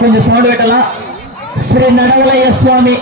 కొంచెం సౌండ్ పెట్టాలా. శ్రీ నడవలయ్య స్వామి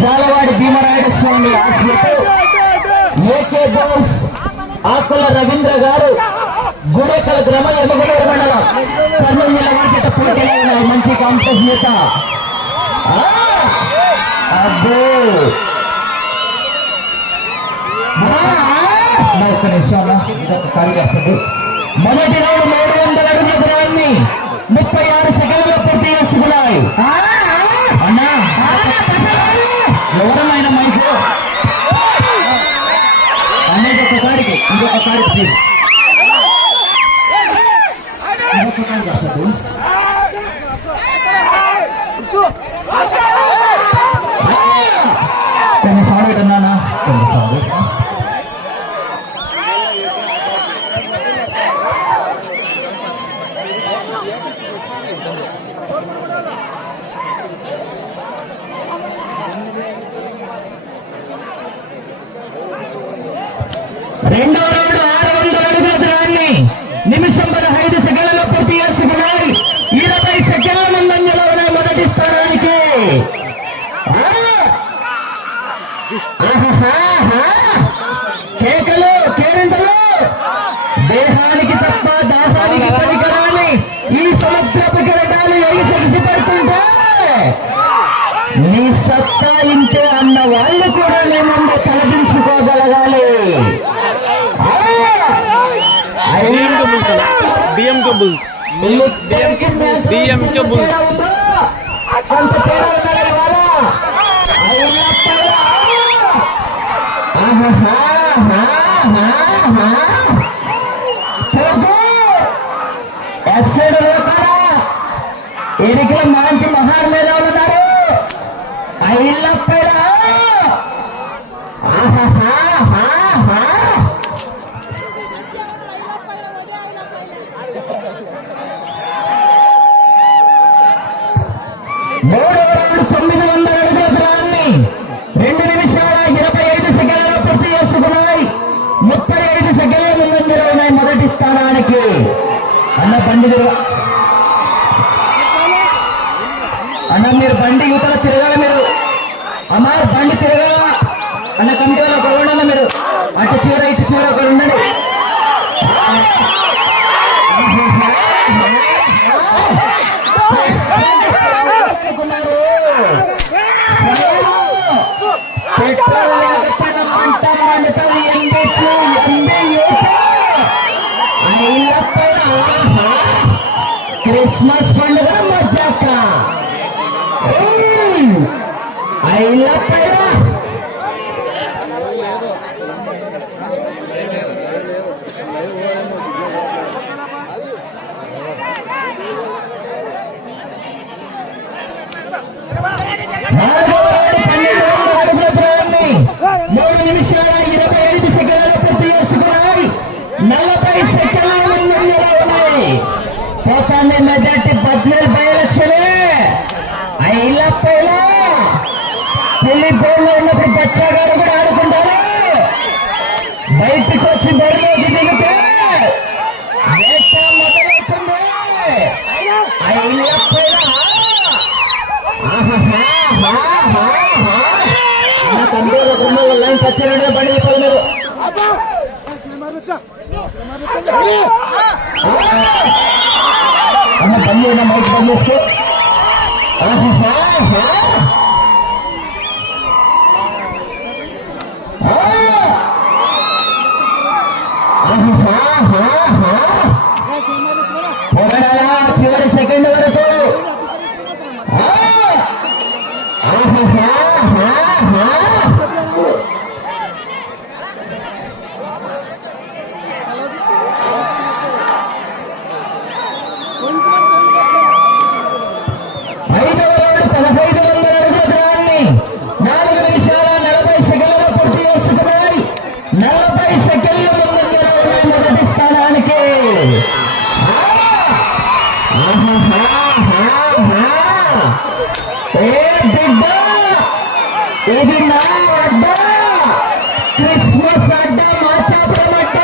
జాలవాడి భీమరాయుడు స్వామి ఆశ్రతో AK bowls ఆకుల రవీంద్ర గారు గుడేకల గ్రామ యమగూడూరు మండలం కర్నూలు జిల్లా వాటిట పోటీలో ఉన్నాయి. మంచి కాంపిటీషన్ నేత అబ్బో ఒక్క నిమిషం ఖాళీ చేస్తాడు. మొదటి రౌండ్ 300 అడుగుల దూరాన్ని 36 సెకండ్లలో పూర్తి చేసుకున్నాయి. అన్నా ఎవరమైనా మైకు అనేది ఒక కాడికి ఇంకొక కాడికి ఇంకొక కాడికి వస్తాడు. కొన్ని సౌండ్ పెట్టన్నానా కొన్ని సౌండ్ రెండో రౌండ్ 600 అడుగుల దూరాన్ని నిమిషం 15 సెకండ్లలో పూర్తి చేసుకున్నాయి. 20 సెకండ్ల ముందంజలో ఉన్నాయి మొదటి స్థానానికి. కేకలు కేరింతలు దేహానికి తప్ప దాసానికి పరికరాన్ని ఈ సముద్రపు కిరటాలు ఎగిసెగిసి పడుతుంటే నీ సత్తా ఇంతే అన్న వాళ్ళు కూడా నీ ముందు తలదించుకోగలగాలి. ఎరికల మంచి మహార్ మీద ఉన్నారు. మూడో రౌండ్ 900 అడుగుల దూరాన్ని 2 నిమిషాల 25 సెకండ్లలో పూర్తి చేసుకున్నాయి. 35 సెకండ్ల ముందంజలో ఉన్నాయి మొదటి స్థానానికి. అన్న బండి అన్న మీరు బండి యువతలో తిరగాల. మీరు అమ్మా బండి తిరగాల అన్న. కమిటీలో ఒక ఉండాలి. మీరు అటు చివర ఇటు చివర ఒకరు ఉండండి. క్రిస్మస్ పండుగ మజాక మెజార్టీ 17 లక్షలే. ఐలప్పైలా పులి బోర్లో ఉన్నప్పుడు బచ్చా గారు కూడా ఆడుకుంటారు. బయటికి వచ్చి బరిలోకి దిగితే వేట మొదలవుతుంది. ఐలప్పైలా లైన్ పచ్చారంటే బండి చెప్పాలి మీరు. అన్న పని అయినా మైక్ పని చేసుకో. చివరి సెకండ్ వరకు సెకండ్ల ముందంజలో ఉన్నాయి మొదటి స్థానానికి. బిడ్డ ఇది నా అడ్డ, క్రిస్మస్ అడ్డ, మాచాపురం అడ్డ.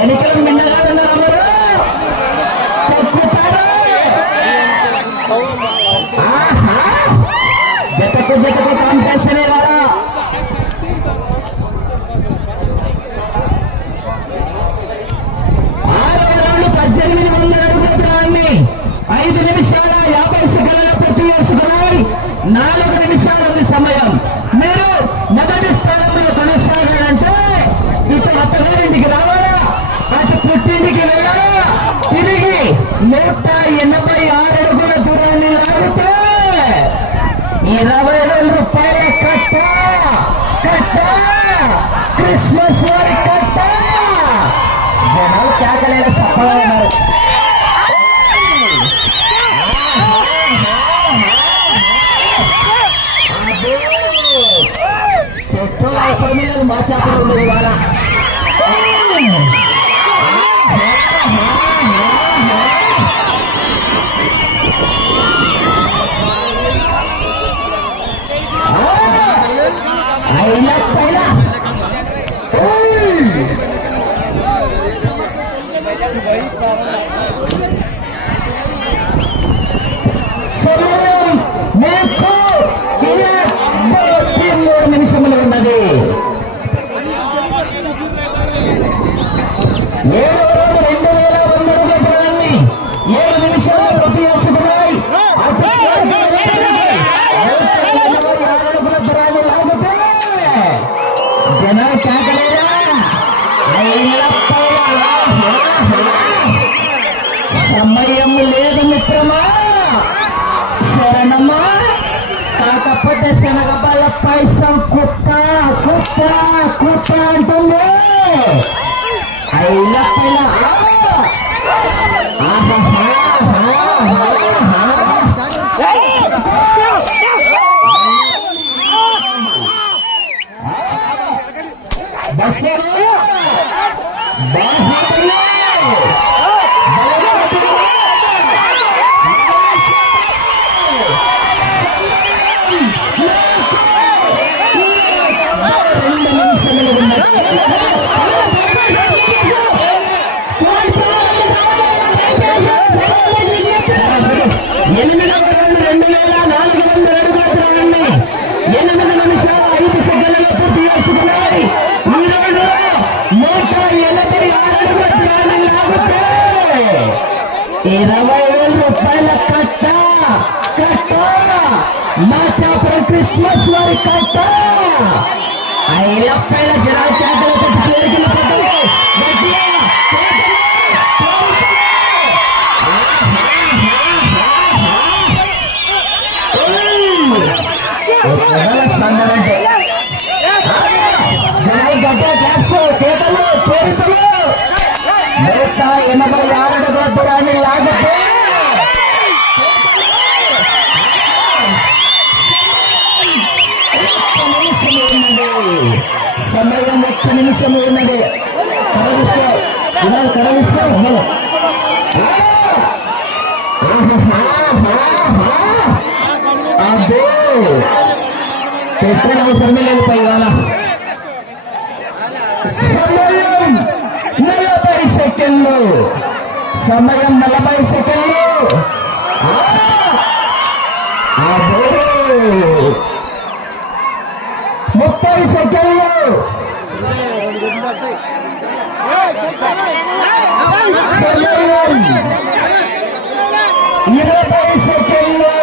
ఎన్నికలు మిన్నగా ఉన్నారు, జతకు జతకు కాంపిటీషన్ కదా. 1800 అడుగుల దూరాన్ని 5 నిమిషాల 50 సెకండ్ల పూర్తి చేసుకున్నాయి. 4 నిమిషాలు ఉంది సమయం. మీరు మొదటి స్థానంలో కొనసాగాలంటే ఇటు అత్తగారింటికి రావాలా, అటు పుట్టింటికి వెళ్ళాలా, తిరిగి 186 అడుగుల దూరాన్ని లాగితే 20,000 రూపాయల కట్ట కట్ట, క్రిస్మస్ వారి కట్ట. జనాలు కేకలేక సఫలం ఉన్నారు. పెట్రోల్ అవసరం లేదు, మా చేపలు ఉండదు ఇవాళ. సమయం మీకు 3 నిమిషములు ఉన్నది. 7,200 అడుగుల దూరాన్ని 7 నిమిషాలు పూర్తి చేసుకున్నాయి. 6 అడుగుల దూరాన్ని లాగితే జనాలు కేకలేదా? సమయం లేదు మిత్రమా, శరణమా. కాకపోతే శనగబాల పైసం కుప్ప కుప్ప కుప్ప అంటుంది. అయినా కట్ట కట్ట, మాచాపురం క్రిస్మస్ వారి కట్ట. 5,00,000 జనాలు కేకలు పెట్టి చేరికలు సందరంటే జనాలు గడ్డ క్యాప్స్ కేకలు చేరికలు. 186 అడుగుల దూరాన్ని లాగితే సమయం 1 నిమిషం ఉన్నది. కడవిస్కో కడవిస్కో. అదే పెట్రోల్ అవసరమే లేదు పైవాల. సమయం 40 సెకండ్లు. సమయం 40 సెకండ్లు. అదే 30 సెకండ్లు. సమయం 20 సెకండ్లు.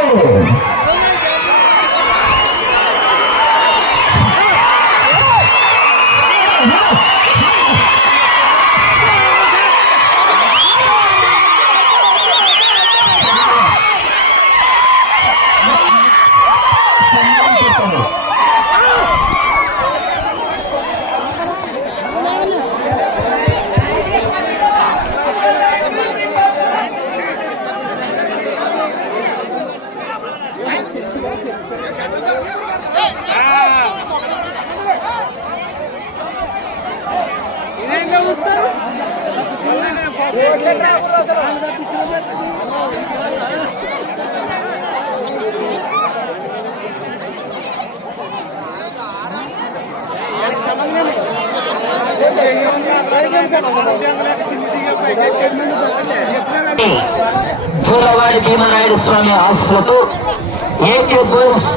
చూలవాడి భీమనాయుడు స్వామి ఆశలతో ఏకే బోస్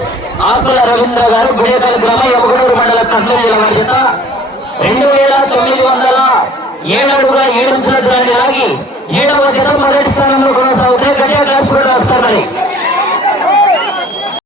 ఆకుల రవీంద్ర గారు గుడేకల్ గ్రామ యమగడూరు మండల కర్నూలు జిల్లా వారి జత 2907 అడుగుల 7 ఇంచుల దూరాన్ని లాగి 7వ జత మొదటి స్థానంలో